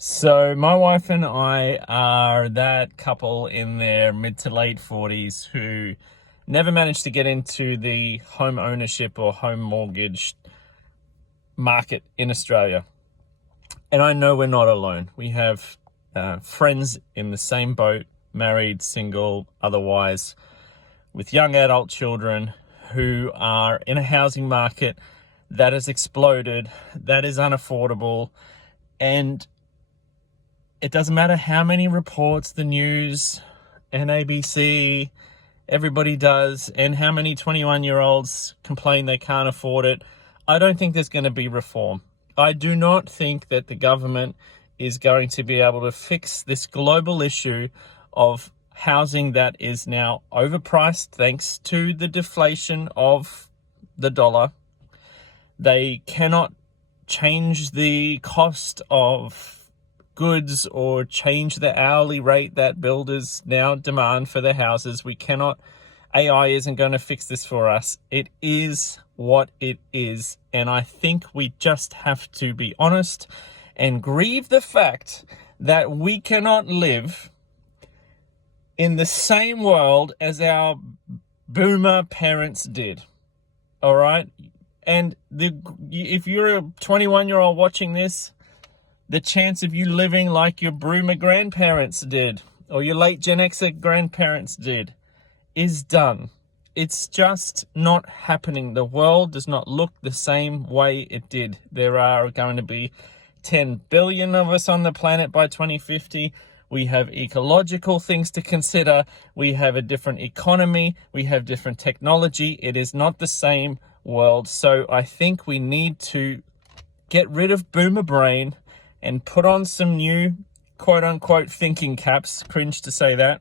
So my wife and I are that couple in their mid to late 40s who never managed to get into the home ownership or home mortgage market in Australia. And I know we're not alone. We have friends in the same boat, married, single, otherwise, with young adult children who are in a housing market that has exploded, that is unaffordable, and it doesn't matter how many reports the news and ABC, everybody does, and how many 21-year-olds complain they can't afford it. I don't think there's going to be reform. I do not think that the government is going to be able to fix this global issue of housing that is now overpriced thanks to the deflation of the dollar. They cannot change the cost of goods or change the hourly rate that builders now demand for their houses. We cannot. AI isn't going to fix this for us. It is what it is. And I think we just have to be honest and grieve the fact that we cannot live in the same world as our boomer parents did. All right? And if you're a 21-year-old watching this, the chance of you living like your boomer grandparents did or your late Gen Xer grandparents did is done. It's just not happening. The world does not look the same way it did. There are going to be 10 billion of us on the planet by 2050. We have ecological things to consider. We have a different economy. We have different technology. It is not the same world. So I think we need to get rid of boomer brain and put on some new quote unquote thinking caps, cringe to say that,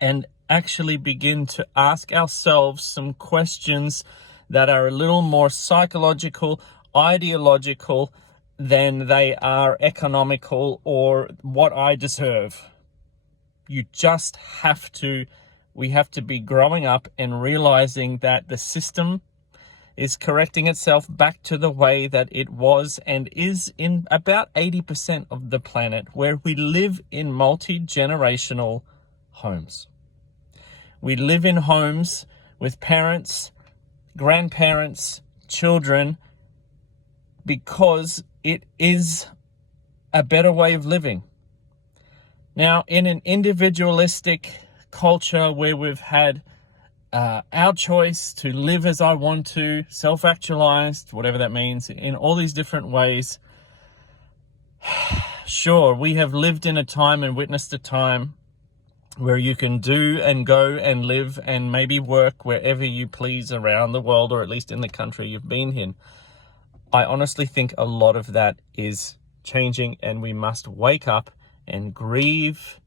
and actually begin to ask ourselves some questions that are a little more psychological, ideological than they are economical or what I deserve. We have to be growing up and realizing that the system is correcting itself back to the way that it was and is in about 80% of the planet, where we live in multi-generational homes. We live in homes with parents, grandparents, children, because it is a better way of living. Now, in an individualistic culture where we've had our choice to live as I want to, self-actualized, whatever that means, in all these different ways. Sure, we have lived in a time and witnessed a time where you can do and go and live and maybe work wherever you please around the world, or at least in the country you've been in. I honestly think a lot of that is changing, and we must wake up and grieve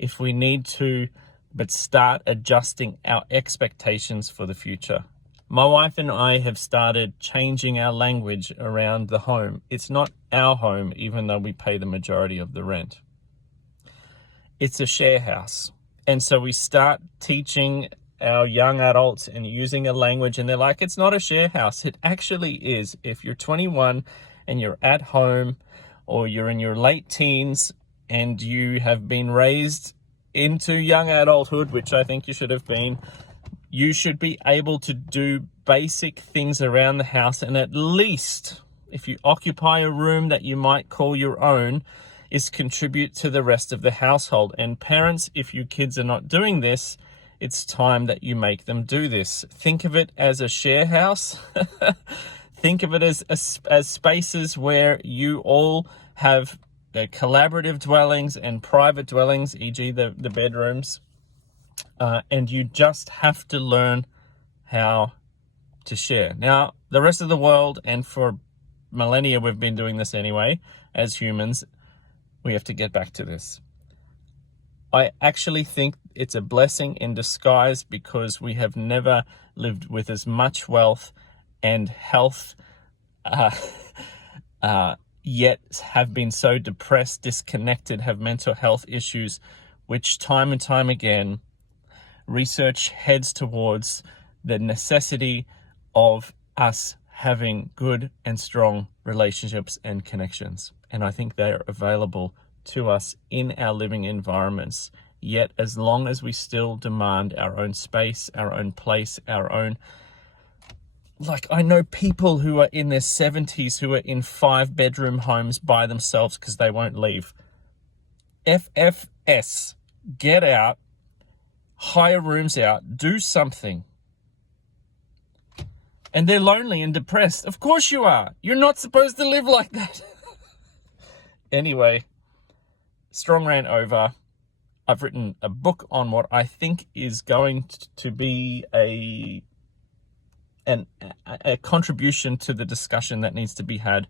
if we need to, but start adjusting our expectations for the future. My wife and I have started changing our language around the home. It's not our home, even though we pay the majority of the rent. It's a share house. And so we start teaching our young adults and using a language, and they're like, it's not a share house. It actually is. If you're 21 and you're at home, or you're in your late teens and you have been raised into young adulthood, which I think you should have been, you should be able to do basic things around the house, and at least, if you occupy a room that you might call your own, is contribute to the rest of the household. And parents, if your kids are not doing this, it's time that you make them do this. Think of it as a share house. Think of it as spaces where you all have collaborative dwellings and private dwellings, e.g. the bedrooms, and you just have to learn how to share. Now, the rest of the world, and for millennia we've been doing this anyway, as humans, we have to get back to this. I actually think it's a blessing in disguise, because we have never lived with as much wealth and health, yet have been so depressed, disconnected, have mental health issues, which time and time again, research heads towards the necessity of us having good and strong relationships and connections. And I think they're available to us in our living environments. Yet, as long as we still demand our own space, our own place, our own, like, I know people who are in their 70s who are in 5-bedroom homes by themselves because they won't leave. FFS, get out, hire rooms out, do something. And they're lonely and depressed. Of course you are. You're not supposed to live like that. Anyway, strong rant over. I've written a book on what I think is going to be a contribution to the discussion that needs to be had.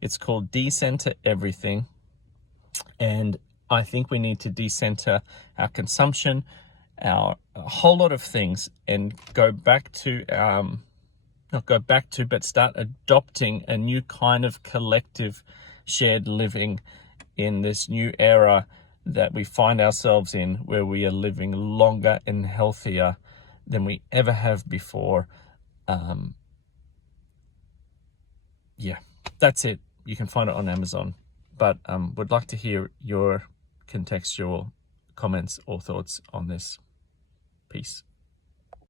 It's called Decenter Everything. And I think we need to decenter our consumption, a whole lot of things, and but start adopting a new kind of collective shared living in this new era that we find ourselves in, where we are living longer and healthier than we ever have before. Yeah, that's it. You can find it on Amazon, but would like to hear your contextual comments or thoughts on this. Peace.